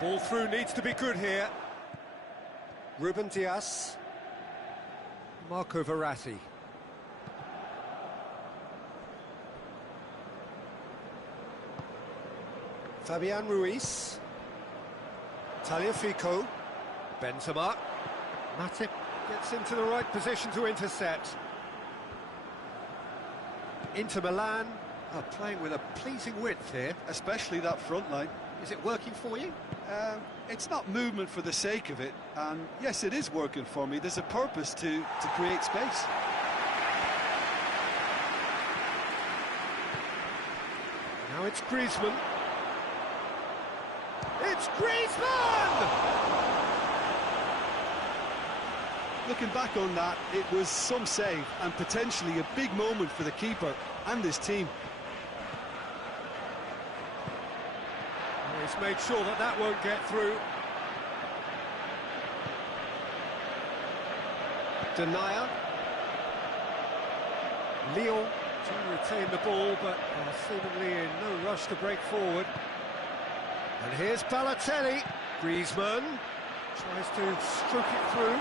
Ball through needs to be good here. Ruben Dias. Marco Verratti. Fabian Ruiz. Tagliafico. Benzema. Matip gets into the right position to intercept. Inter Milan are playing with a pleasing width here. Especially that front line. Is it working for you? It's not movement for the sake of it, and yes, it is working for me. There's a purpose to create space. Now it's Griezmann. It's Griezmann! Looking back on that, it was some save and potentially a big moment for the keeper and his team. He's made sure that that won't get through. Denier. Lyon to retain the ball, but seemingly in no rush to break forward. And here's Balotelli. Griezmann tries to stroke it through.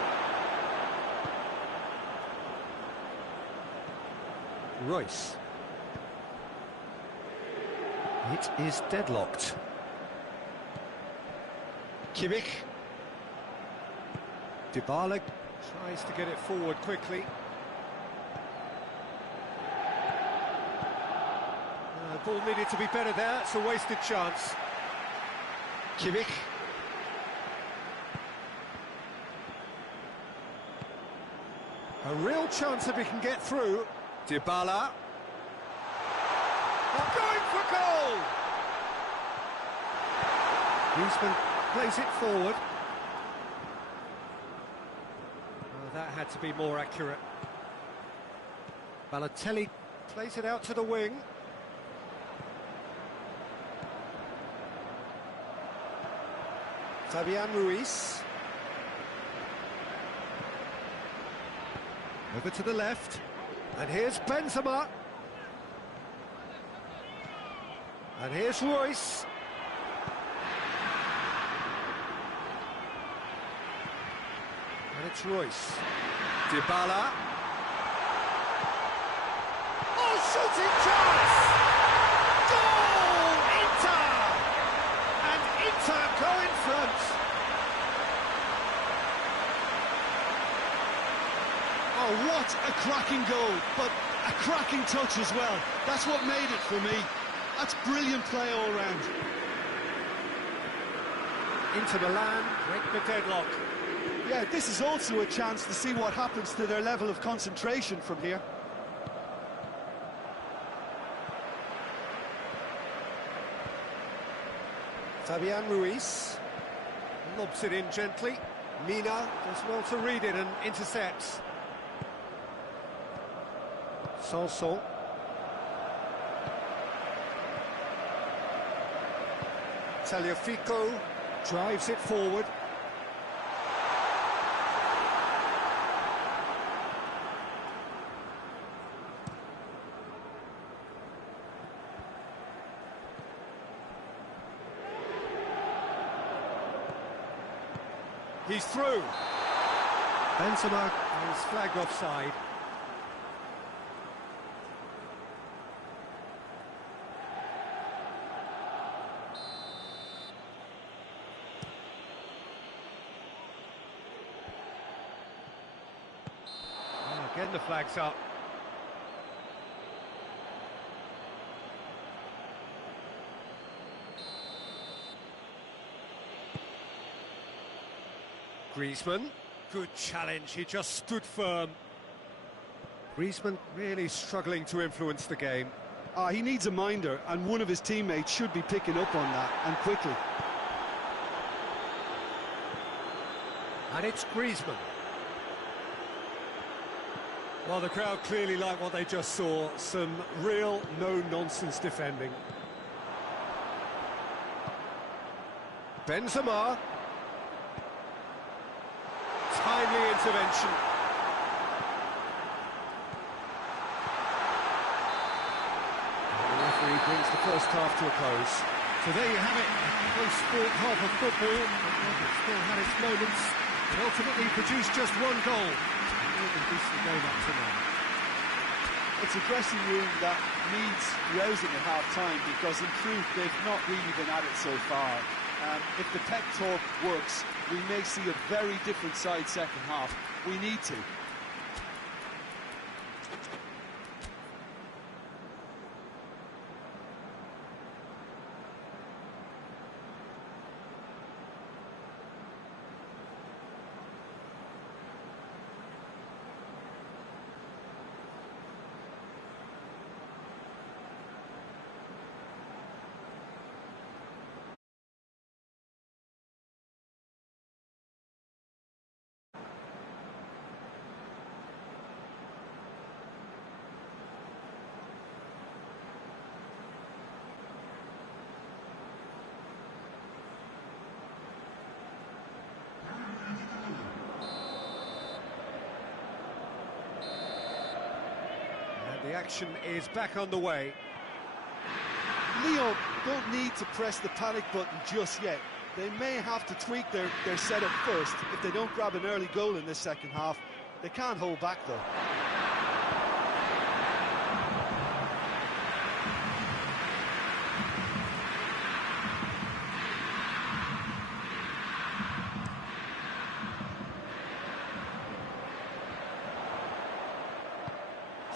Royce. It is deadlocked. Kimmich. Dybala tries to get it forward quickly. The ball needed to be better there, it's a wasted chance. Kimmich. A real chance if he can get through. Dybala. Going for goal! Griezmann plays it forward. Oh, that had to be more accurate. Balotelli plays it out to the wing. Fabian Ruiz. Over to the left. And here's Benzema. And here's Royce. And it's Royce. Dybala. Oh, shooting chance! Goal! Inter! And Inter go in front. Oh, what a cracking goal, but a cracking touch as well. That's what made it for me. That's brilliant play all round. Inter Milan break the deadlock. Yeah, this is also a chance to see what happens to their level of concentration from here. Fabian Ruiz lobs it in gently. Mina does well to read it and intercepts. Sanson. Tagliafico drives it forward. He's through. Benzema is flagged offside. Again the flag's up. Griezmann, good challenge, he just stood firm. Griezmann really struggling to influence the game. He needs a minder, and one of his teammates should be picking up on that, and quickly. And it's Griezmann. Well, the crowd clearly like what they just saw. Some real no-nonsense defending. Benzema. Timely intervention. The referee brings the first half to a close. So there you have it, a close-fought half of football, but it still had its moments. It ultimately produced just one goal. Really decent game up to now. It's a dressing room that needs rousing at half-time, because in truth they've not really been at it so far. If the pep talk works, we may see a very different side second half. We need to. The action is back on the way. Lyon don't need to press the panic button just yet. They may have to tweak their setup first. If they don't grab an early goal in this second half, they can't hold back though.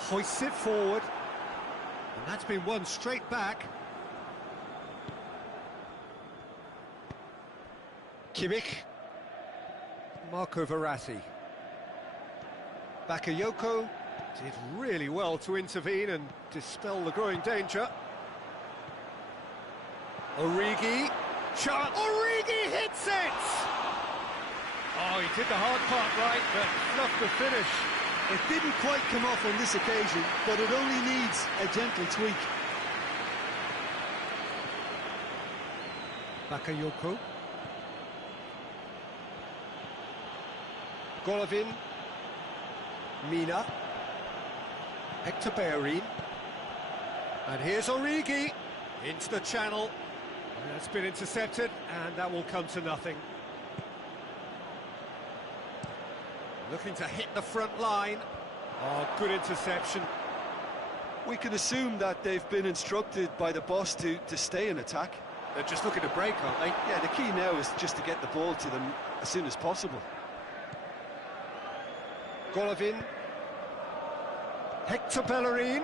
Hoists it forward, and that's been won straight back. Kimmich, Marco Verratti. Bakayoko did really well to intervene and dispel the growing danger. Origi, shot, Origi hits it! Oh, he did the hard part right, but fluffed the finish. It didn't quite come off on this occasion, but it only needs a gentle tweak. Bakayoko. Golovin. Mina. Hector Bellerin. And here's Origi into the channel. That's been intercepted, and that will come to nothing. Looking to hit the front line. Oh, good interception. We can assume that they've been instructed by the boss to stay in attack. They're just looking to break, aren't they? Yeah, the key now is just to get the ball to them as soon as possible. Golovin. Hector Bellerin.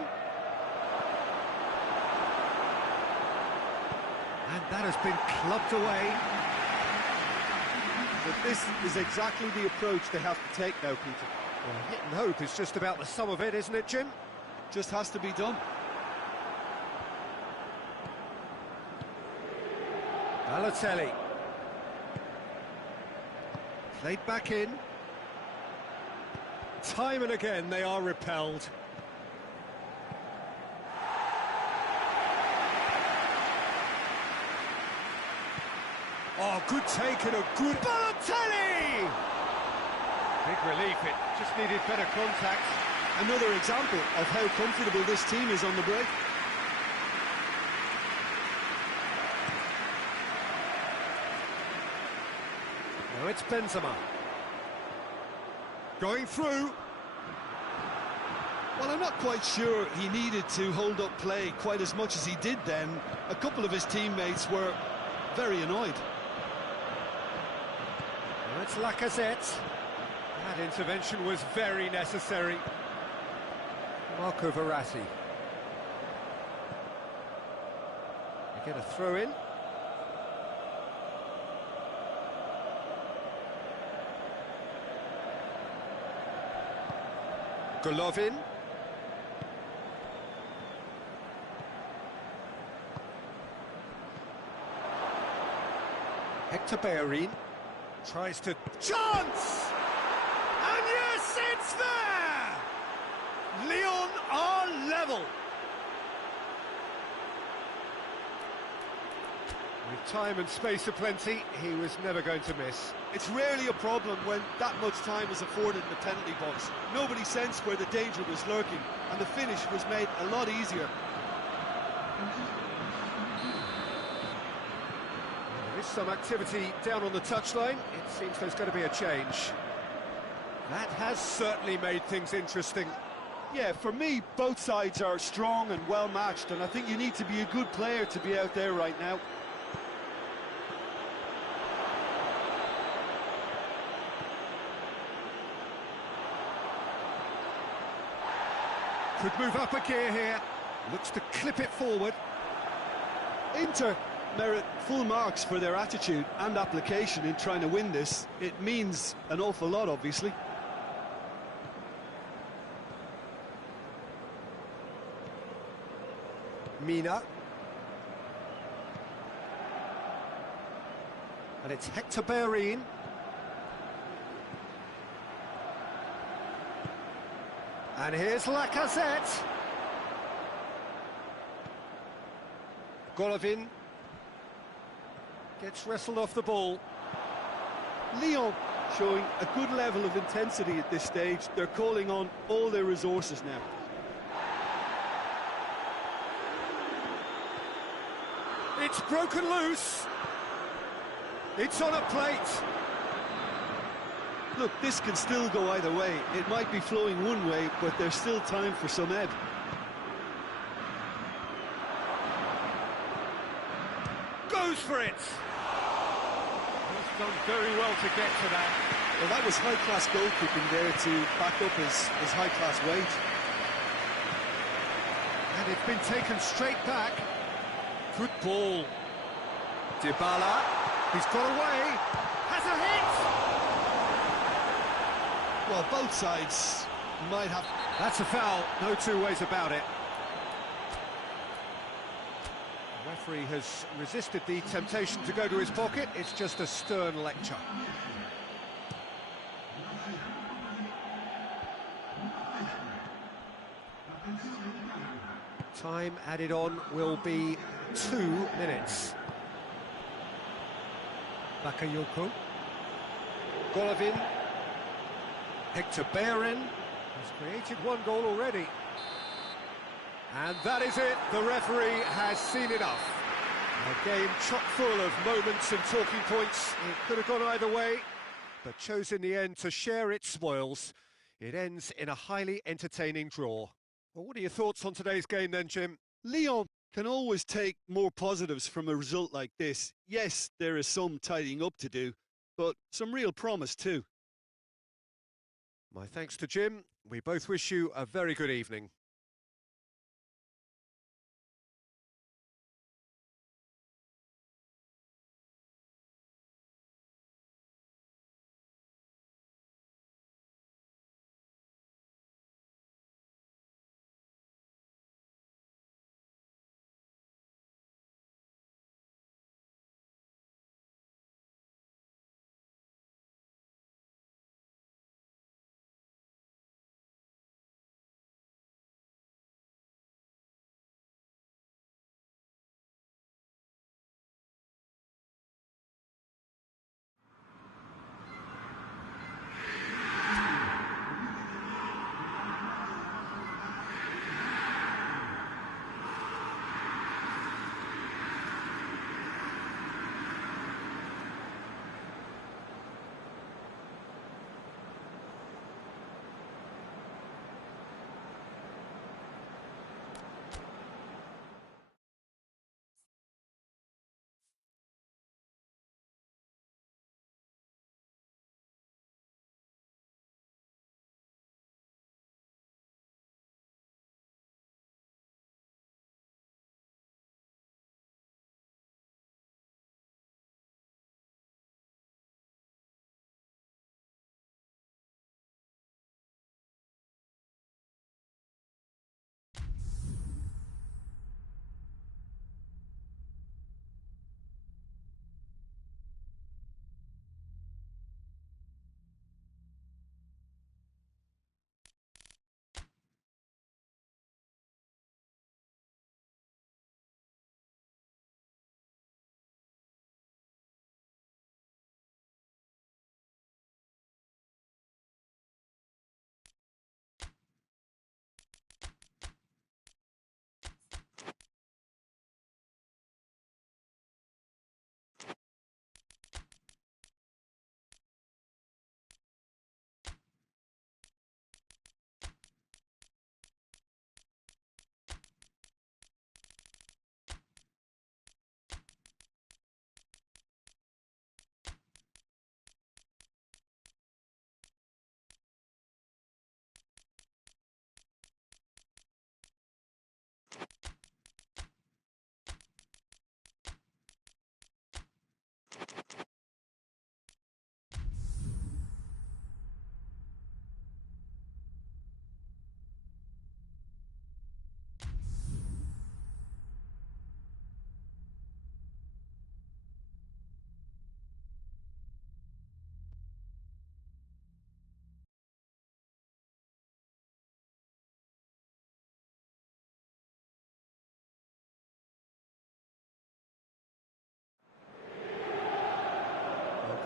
And that has been clubbed away. But this is exactly the approach they have to take now, Peter. Well, hit and hope is just about the sum of it, isn't it, Jim? Just has to be done. Balotelli. Played back in. Time and again they are repelled. Oh, good take and a good Balotelli! Big relief, it just needed better contact. Another example of how comfortable this team is on the break. Now it's Benzema. Going through. Well, I'm not quite sure he needed to hold up play quite as much as he did then. A couple of his teammates were very annoyed. Now it's Lacazette. That intervention was very necessary. Marco Verratti. You get a throw in. Golovin. Hector Bellerin tries to... Chance! And yes, it's there! Lyon are level. With time and space aplenty, he was never going to miss. It's rarely a problem when that much time is afforded in the penalty box. Nobody sensed where the danger was lurking, and the finish was made a lot easier. some activity down on the touchline. It seems there's going to be a change. That has certainly made things interesting. Yeah, for me, both sides are strong and well matched, and I think you need to be a good player to be out there right now. Could move up a gear here. Looks to clip it forward. Inter merit full marks for their attitude and application in trying to win this. It means an awful lot, obviously. Mina. And it's Hector Bellerin. And here's Lacazette. Golovin gets wrestled off the ball. Lyon showing a good level of intensity at this stage. They're calling on all their resources now. It's broken loose. It's on a plate. Look, this can still go either way. It might be flowing one way, but there's still time for some ebb. Goes for it. He's done very well to get to that. Well, that was high-class goalkeeping there to back up his high-class weight. And it's been taken straight back. Good ball. Dybala. He's got away. Has a hit. Well, both sides might have... That's a foul, no two ways about it. The referee has resisted the temptation to go to his pocket. It's just a stern lecture. Time added on will be 2 minutes. Bakayoko. Golovin. Hector Bellerin has created one goal already. And that is it. The referee has seen enough. A game chock full of moments and talking points. It could have gone either way, but chose in the end to share its spoils. It ends in a highly entertaining draw. Well, what are your thoughts on today's game then, Jim? Lyon can always take more positives from a result like this. Yes, there is some tidying up to do, but some real promise too. My thanks to Jim. We both wish you a very good evening.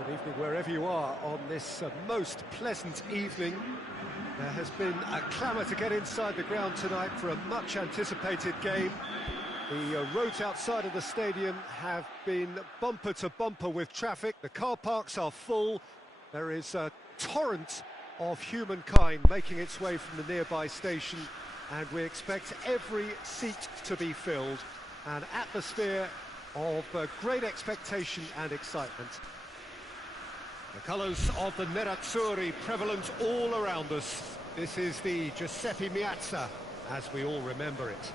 Good evening wherever you are on this most pleasant evening. There has been a clamour to get inside the ground tonight for a much anticipated game. The roads outside of the stadium have been bumper to bumper with traffic. The car parks are full. There is a torrent of humankind making its way from the nearby station, and we expect every seat to be filled. An atmosphere of great expectation and excitement. The colours of the Nerazzurri prevalent all around us. This is the Giuseppe Meazza, as we all remember it.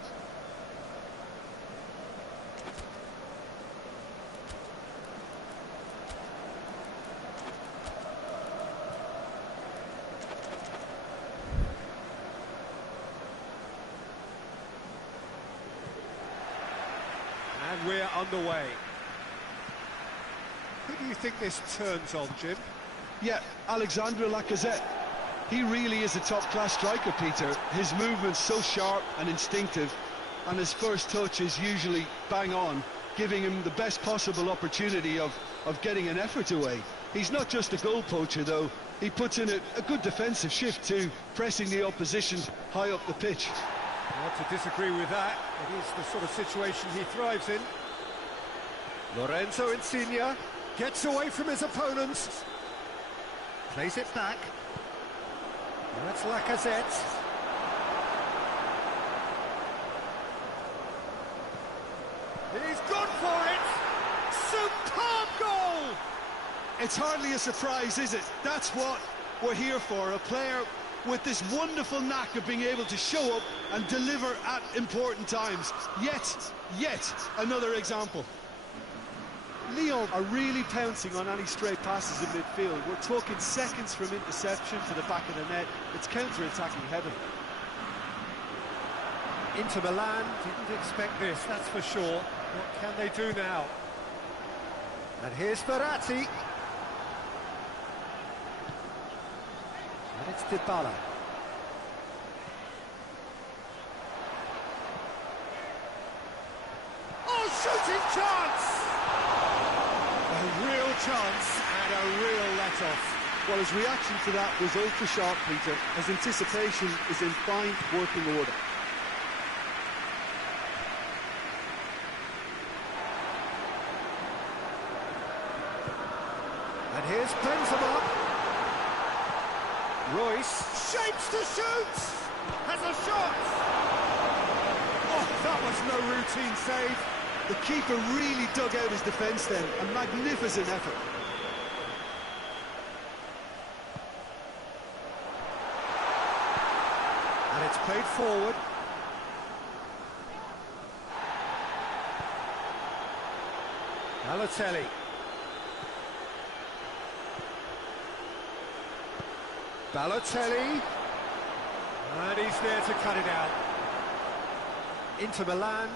And we're underway. Who do you think this turns on, Jim? Yeah, Alexandre Lacazette. He really is a top-class striker, Peter. His movement's so sharp and instinctive, and his first touch is usually bang on, giving him the best possible opportunity of getting an effort away. He's not just a goal poacher, though. He puts in a good defensive shift too, pressing the opposition high up the pitch. Not to disagree with that. It is the sort of situation he thrives in. Lorenzo Insigne gets away from his opponents. Plays it back. And that's Lacazette. He's gone for it! Superb goal! It's hardly a surprise, is it? That's what we're here for. A player with this wonderful knack of being able to show up and deliver at important times. Yet another example. Lyon are really pouncing on any stray passes in midfield. We're talking seconds from interception to the back of the net. It's counter-attacking heaven. Inter Milan didn't expect this, that's for sure. What can they do now? And here's Verratti. And it's Dybala. Oh, shooting chance! A real chance and a real let-off. Well, his reaction to that was ultra-sharp, Peter. His anticipation is in fine working order. And here's Benzema. Royce shapes to shoot! Has a shot! Oh, that was no routine save. The keeper really dug out his defence then. A magnificent effort. And it's played forward. Balotelli. Balotelli. And he's there to cut it out. Inter Milan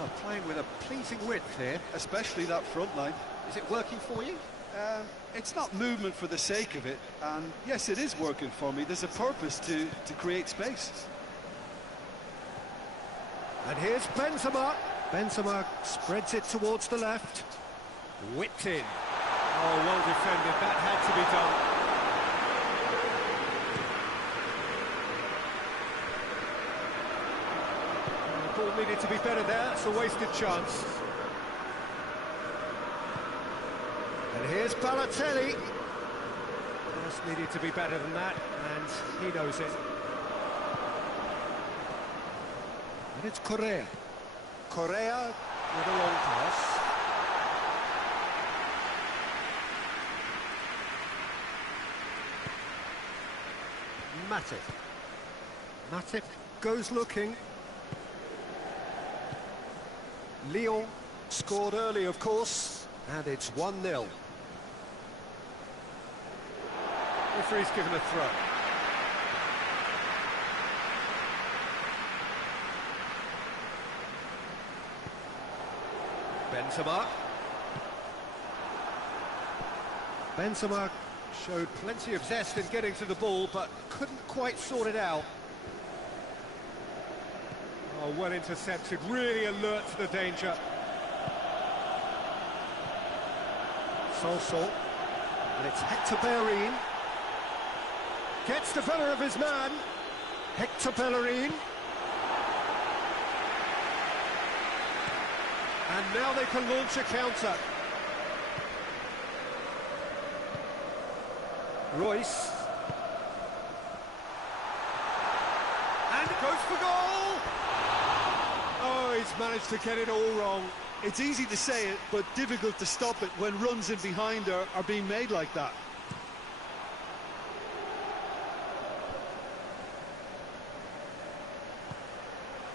are playing with a pleasing width here. Especially that front line. Is it working for you? It's not movement for the sake of it, and yes, it is working for me. There's a purpose to create space. And here's Benzema. Benzema spreads it towards the left. Whipped in. Oh, well defended. That had to be done. The ball needed to be better there. It's a wasted chance. And here's Balotelli. Just needed to be better than that, and he knows it. And it's Correa. Correa with a long pass. Matip goes looking. Lyon scored early, of course, and it's 1-0. Referee's given a throw. Benzema showed plenty of zest in getting to the ball, but couldn't quite sort it out. Oh, well intercepted, really alert to the danger. Sol. And it's Hector Bellerin. Gets the better of his man. Hector Bellerin. And now they can launch a counter. Royce. And it goes for goal! Oh, he's managed to get it all wrong. It's easy to say it, but difficult to stop it when runs in behind are being made like that.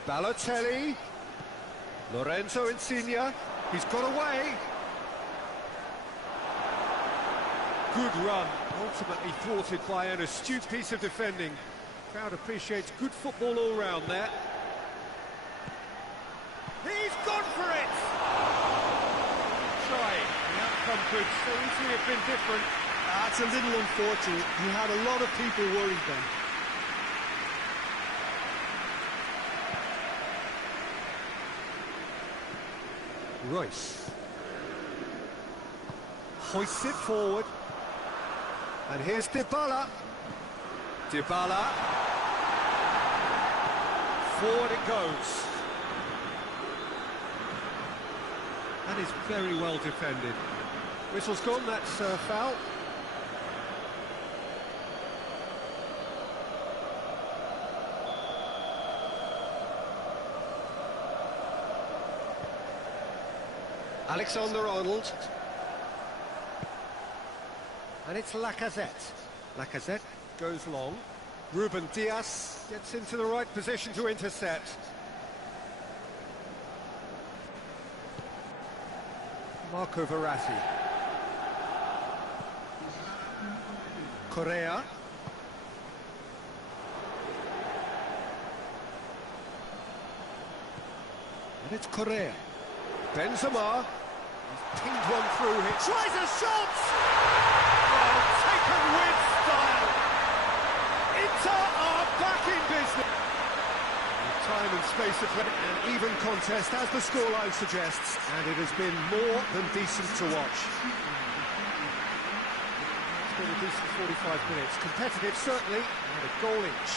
Balotelli. Lorenzo Insigne. He's got away. Good run, ultimately thwarted by an astute piece of defending. Crowd appreciates good football all round there. He's gone for it! Trying. The outcome could so easily have been different. That's a little unfortunate. He had a lot of people worried then. Royce. Hoists it forward. And here's Dybala. Dybala. Forward it goes. That is very well defended. Whistle's gone, that's foul. Alexander-Arnold. And it's Lacazette. Lacazette goes long. Ruben Dias gets into the right position to intercept. Marco Verratti. Correa. And it's Correa. Benzema. He's pinged one through here. Tries a shot! Oh, taken with style. Inter are back in business. Time and space of play, an even contest as the scoreline suggests, and it has been more than decent to watch. It's been a decent 45 minutes. Competitive, certainly, and a goal each.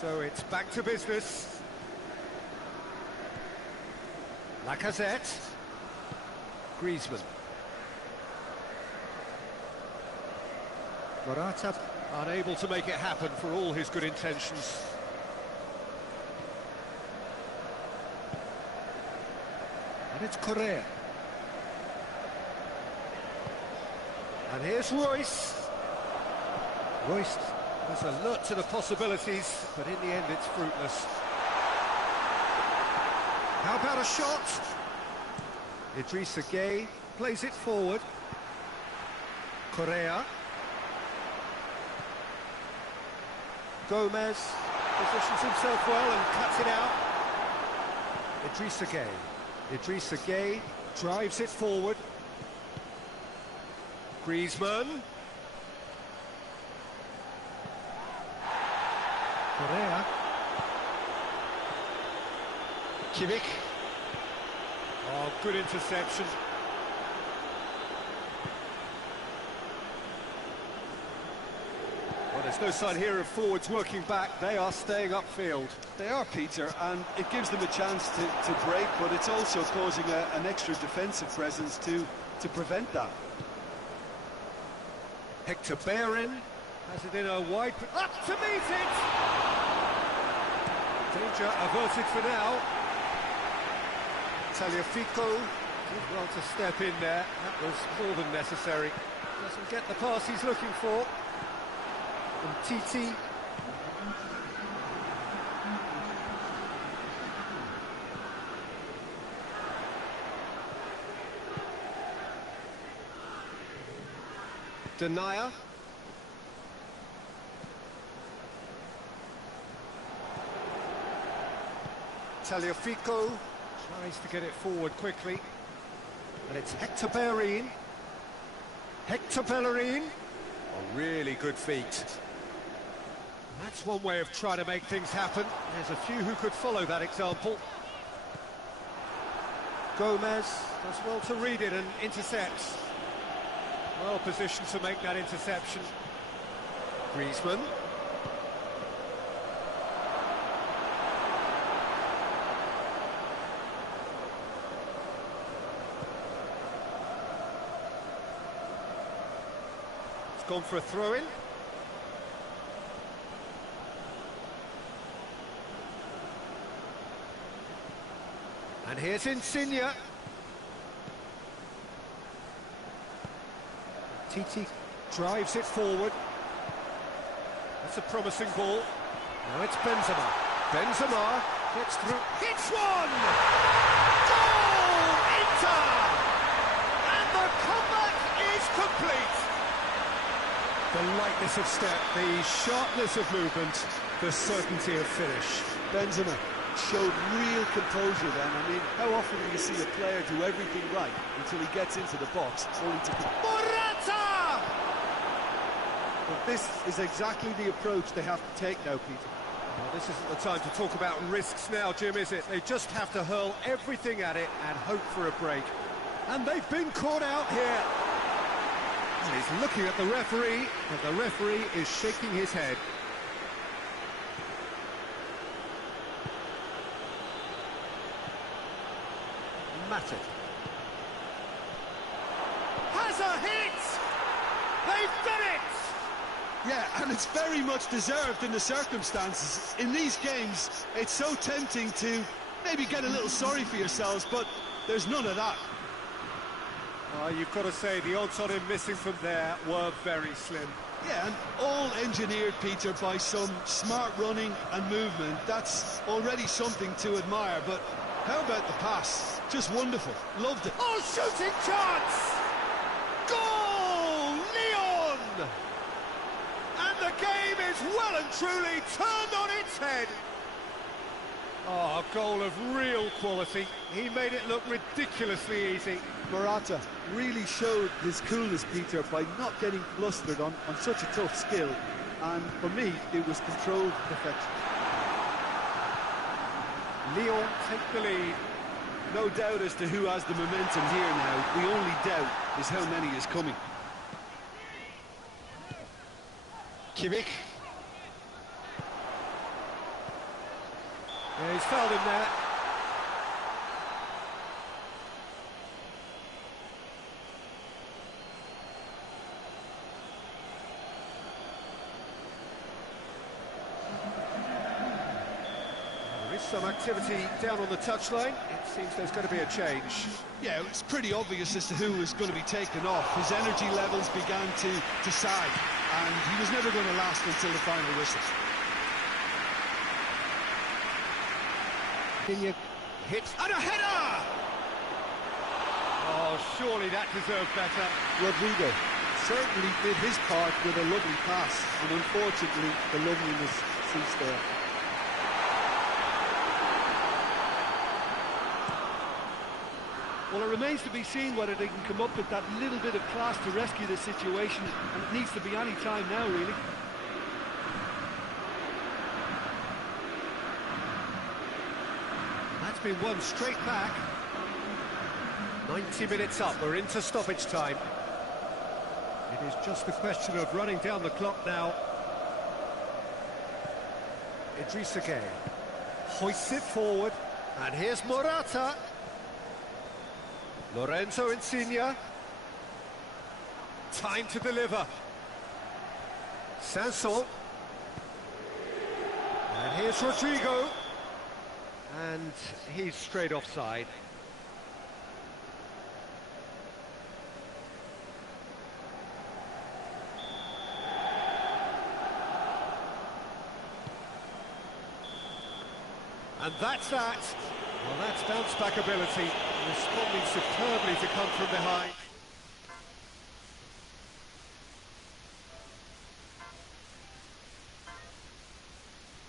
So it's back to business. Lacazette. Griezmann. Morata unable to make it happen for all his good intentions. And it's Correa. And here's Royce. Royce was alert to the possibilities, but in the end it's fruitless. How about a shot? Idrissa Gueye plays it forward. Correa. Gomez positions himself well and cuts it out. Idrissa Gueye. Idrissa Gueye drives it forward. Griezmann. Correa. Kimmich. Oh, good interception. Well, there's no sign here of forwards working back. They are staying upfield. They are, Peter, and it gives them a chance to break, but it's also causing an extra defensive presence to prevent that. Hector Bellerin has it in a wide... Up to meet it! Danger averted for now. Tagliafico did well to step in there. That was more than necessary. Doesn't get the pass he's looking for. Titi. Denier. Tagliafico tries to get it forward quickly. And it's Hector Bellerin. Hector Bellerin. A really good feat. That's one way of trying to make things happen. There's a few who could follow that example. Gomez does well to read it and intercepts. Well positioned to make that interception. Griezmann. It's gone for a throw-in. And here's Insigne. Titi drives it forward. That's a promising ball. Now it's Benzema. Benzema gets through. Hits one! Goal! Inter! And the comeback is complete. The lightness of step, the sharpness of movement, the certainty of finish. Benzema showed real composure then. I mean, how often do you see a player do everything right until he gets into the box, only to... Morata! But this is exactly the approach they have to take now, Peter. Well, this isn't the time to talk about risks now, Jim, is it? They just have to hurl everything at it and hope for a break. And they've been caught out here. And he's looking at the referee, and the referee is shaking his head. Matted. Has a hit! They've done it! Yeah, and it's very much deserved in the circumstances. In these games, it's so tempting to maybe get a little sorry for yourselves, but there's none of that. You've got to say, the odds on him missing from there were very slim. Yeah, and all engineered, Peter, by some smart running and movement. That's already something to admire, but how about the pass? Just wonderful. Loved it. Oh, shooting chance! Goal! Leon! And the game is well and truly turned on its head. Oh, a goal of real quality. He made it look ridiculously easy. Morata really showed his coolness, Peter, by not getting flustered on such a tough skill. And for me, it was controlled perfection. Lyon take the lead. No doubt as to who has the momentum here now. The only doubt is how many is coming. Kimmich. Yeah, he's fouled him there. Some activity down on the touchline. It seems there's going to be a change. Yeah, it's pretty obvious as to who was going to be taken off. His energy levels began to sag, and he was never going to last until the final whistle. Hits and a header! Oh, surely that deserved better. Rodrigo certainly did his part with a lovely pass, and unfortunately the loveliness ceased there. Well, it remains to be seen whether they can come up with that little bit of class to rescue the situation, and it needs to be any time now, really. That's been won straight back. 90 minutes up, we're into stoppage time. It is just a question of running down the clock now. Idrissa Gueye hoists it forward, and here's Morata. Lorenzo Insigne. Time to deliver. Sanson. And here's Rodrigo. And he's straight offside. And that's that. Well, that's bounce-back ability, responding superbly to come from behind.